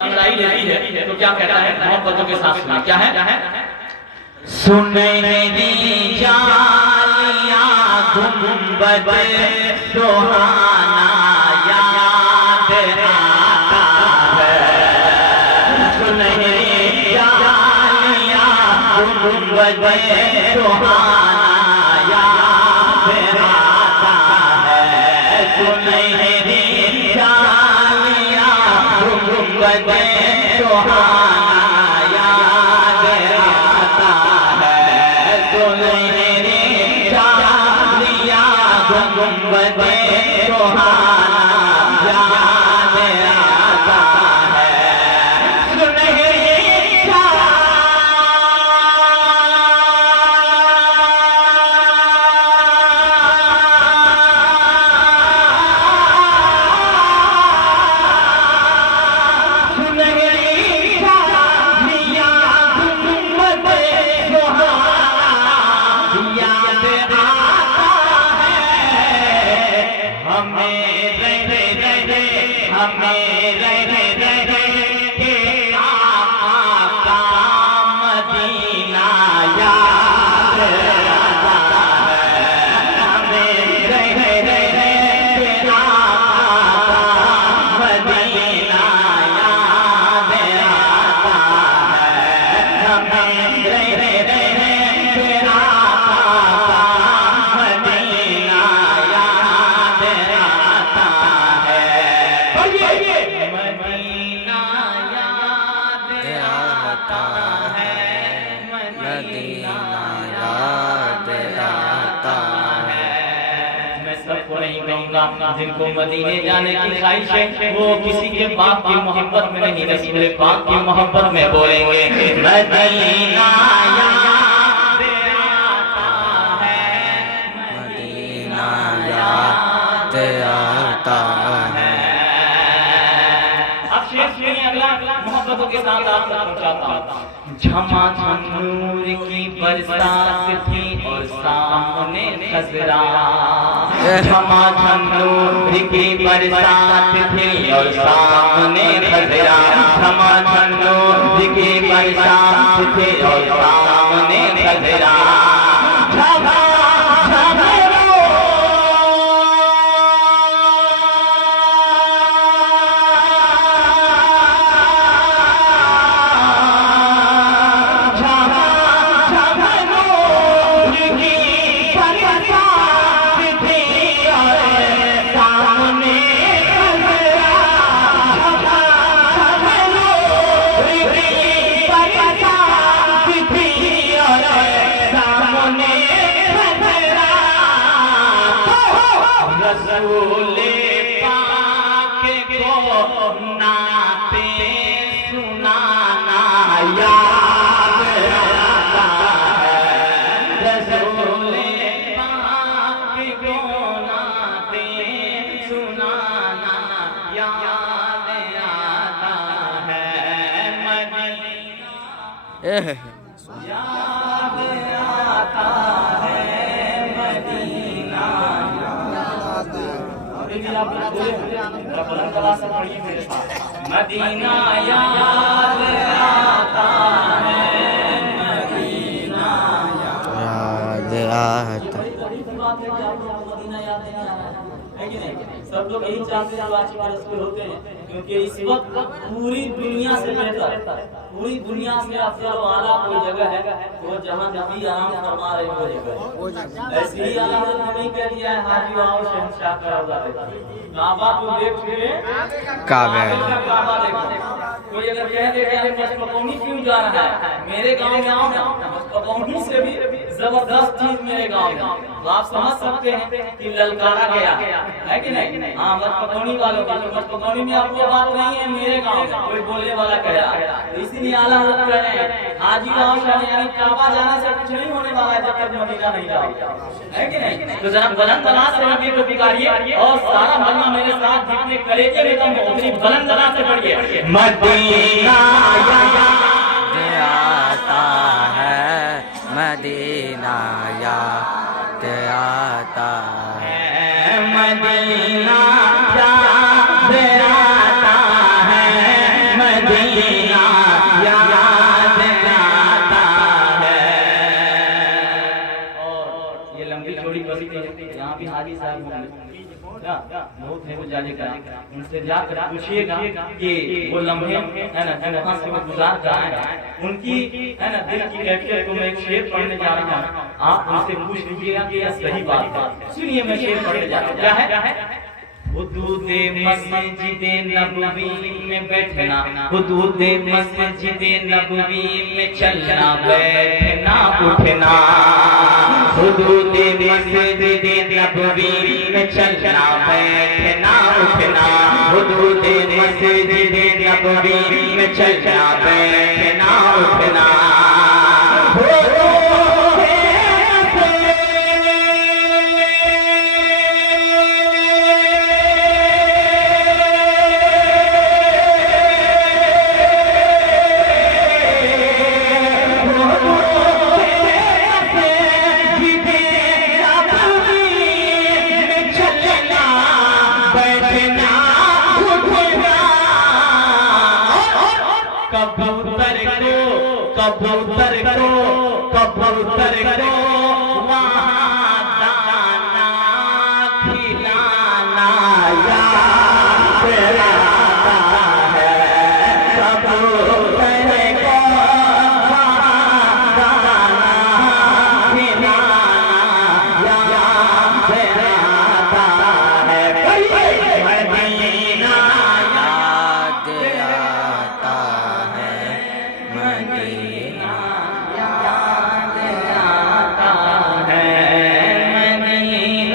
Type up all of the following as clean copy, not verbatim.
अंगड़ाई लेती है तो क्या कहता है मोहब्बतों के साथ सुना क्या है सुनहरी जालियां गुंबद सुहाना याद आता है सुनहरी जालियां गुंबद सुहाना याद आता है सुनहरी जालियां गुंबद सुहाना याद आता है सुनहरी जालियां गुंबद सुहाना याद आता है सुनहरी जिनको मदीने जाने की ख्वाहिश है वो किसी के बाप की मोहब्बत में नहीं रसूल पाक की मोहब्बत में बोलेंगे मदीना याद आता है मदीना याद आता है। अब शेष में अगला मोहब्बतों के साथ आप पहुंचाता हूं झमाझम नूर की बरसात थी और सामने खजरा झमाझम नूर की बरसात थी और सामने खजरा झमाझम नूर की बरसात थी और सामने खजरा रसूले पाक को नाते सुनाना याद आता है रसूले पाक को नाते सुनाना याद आता है मदीना याद आता है मदीना मदीना याद आता है मदीना याद आता है कि नहीं सब लोग यही चाहते हैं आशिक रसूल होते हैं क्योंकि इस वक्त पूरी दुनिया से बेहतर पूरी दुनिया से अफजल वाला कोई जगह है वो जहाँ नबी आराम फरमा रहे वो जगह है ऐसे ही अल्लाह ने हमें कह दिया है हाजी आओ शहंशाह का रौज़ा देखिए काबा को देख के काबा देखो कोई अगर कह दे कि अरे मस्कतौनी क्यों जा रहा है मेरे गांव में आओ ना मस्कतौनी से भी जबरदस्त चीज मेरे गांव में तो आप समझ सकते हैं कि ललकारा गया है कि नहीं हाँ मस्कतौनी वालों का तो मस्कतौनी में आपको बात नहीं है मेरे गांव में कोई बोलने वाला कह रहा है इसीलिए आला हज़रत कह रहे हैं हाजी गांव शाह यानी काबा जाने से कुछ नहीं होने वाला है जब तक मदीना नहीं जाओ है कि नहीं तो जरा बुलंद आवाज से नबी को पुकारिए और सारा मजमा मेरे साथ जितने कलेजे में दम हो उतनी बुलंद आवाज से पढ़िए मदीना याद आता है मदीना याद आता है मदीना याद आता है जाएगा, उनसे जाकर पूछिएगा कि वो लम्हे है ना जो वहाँ से वो गुजार जाए, उनकी है ना दिल की कैफियत को मैं एक शेर पढ़ने जा रहा हूँ। आप उनसे पूछ लीजिएगा कि यह सही बात है। सुनिए, मैं शेर पढ़ने जा रहा हूँ। क्या है? हुदूदे मस्जिदे नबवी में बैठना, हुदूदे मस्जिदे नबवी में चलना, बैठना उठना। हुदूदे मस्जिदे नबवी में चलना, बैठना उठना। हुदूदे मस्जिदे नबवी में चलना, बैठना उठना। कबूतर को वहाँ दाना खिलाना याद आता है। कबूतर को वहाँ दाना खिलाना याद आता है। मदीना याद आता है, मदीना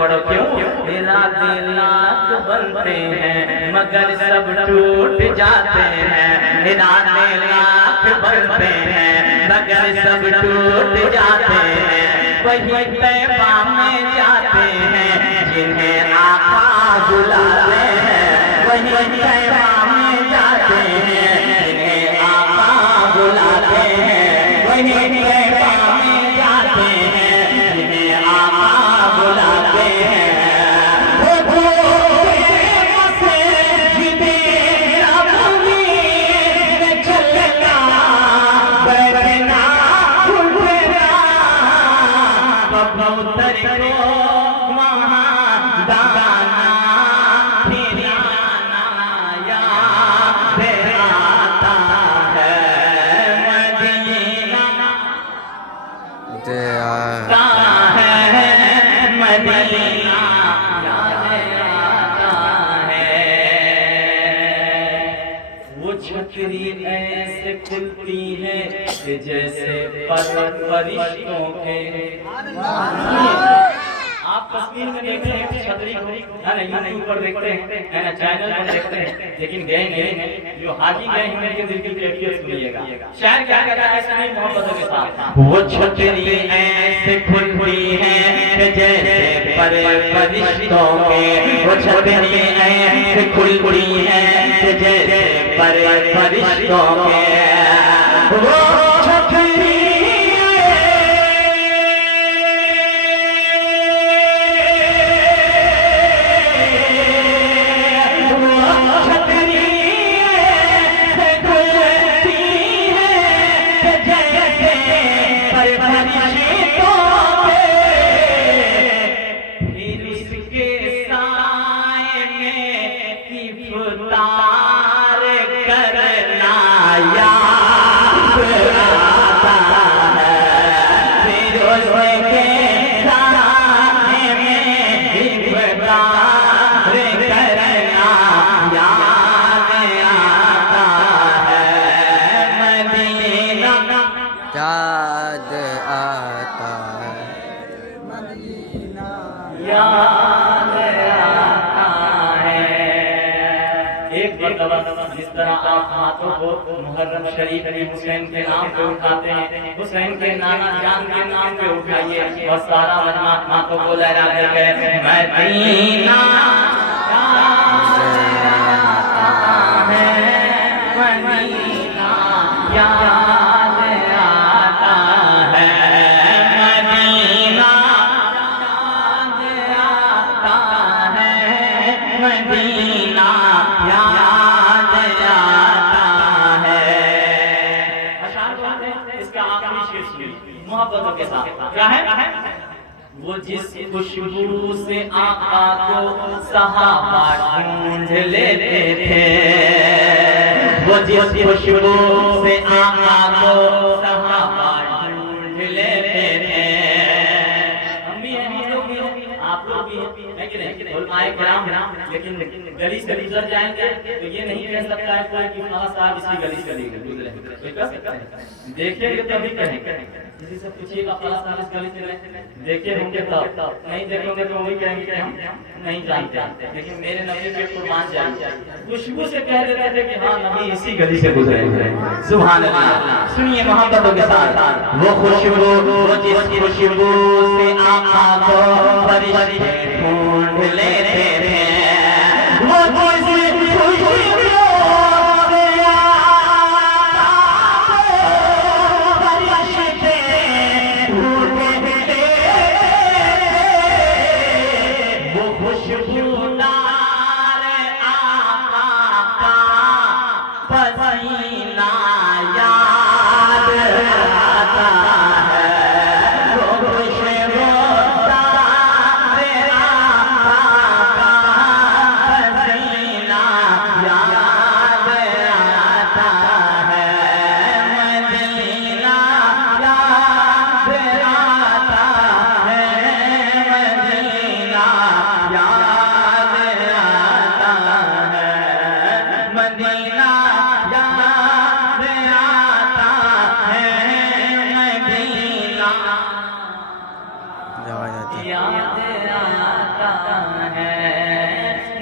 पढ़ो क्यों? मेरा दिल लाख बनते हैं मगर सब टूट जाते हैं। मेरा दिल लाख बनते हैं मगर सब टूट जाते हैं। वही तैबा में जाते हैं जिन्हें आका बुलाते हैं। वही तैबा में जाते हैं जिन्हें आका बुलाते हैं। वही तैबा में जाते हैं जिन्हें आका बुलाते हैं। कबूतर को वहाँ दाना खिलाना याद आता है। मदीना आता है, मदीना आता है। वो छतरी ऐसे खुलती है कि जैसे फरिश्तों के। आप तस्वीर में देख रहे हैं छतरी को, है ना, यूट्यूब पर देखते हैं, है ना, चैनल पर देखते हैं, लेकिन गए नहीं। जो हाजी गए हैं उनके दिल की कैफियत सुनिएगा। शायर क्या कहता है सुनिए मोहब्बतों के साथ। वो छतरी ऐसे खुलती है जैसे फरिश्तों के। वो छतरी ऐसे खुलती है जैसे फरिश्तों के। वो छतरी जिस तरह आप हाथों को मुहर्रम शरीफ में हुसैन के नाम पे उठाते हैं, हुसैन के नाना जान के नाम पे उठाइए और सारा मजमा हाथों को लहरा करके मदीना मदीना याद आता इसका आखिरी शेर सुनिए मोहब्बतों के साथ। क्या है? वो जिस खुशबू से आका को सहाबा ढूंढ लेते थे, वो जिस खुशबू से आका को सहाबा ढूंढ लेते थे। हम भी हैं, हम लोग भी हैं, आप लोग भी हैं कि नहीं? उलमाए किराम, लेकिन गली से गुजर जाएंगे तो ये नहीं कह सकता है कोई कि फलां साहब इसी गली से गुजरे। देखेंगे तभी कहेंगे, किसी से पूछिएगा फलां साहब इस गली से देखे होंगे तब, नहीं देखेंगे तो वही कहेंगे कि हम नहीं जानते। लेकिन मेरे नबी के कुर्बान जान खुशबू से कह देते थे कि हाँ नबी इसी गली से गुजरे। सुभान अल्लाह। सुनिए मोहब्बतों के साथ, वो खुशबू, वो जिस खुशबू से आका को फरिश्ते ढूंढ लेते थे, वो जिस खुशबू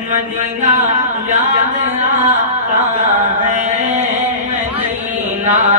मदीना याद आता है, मदीना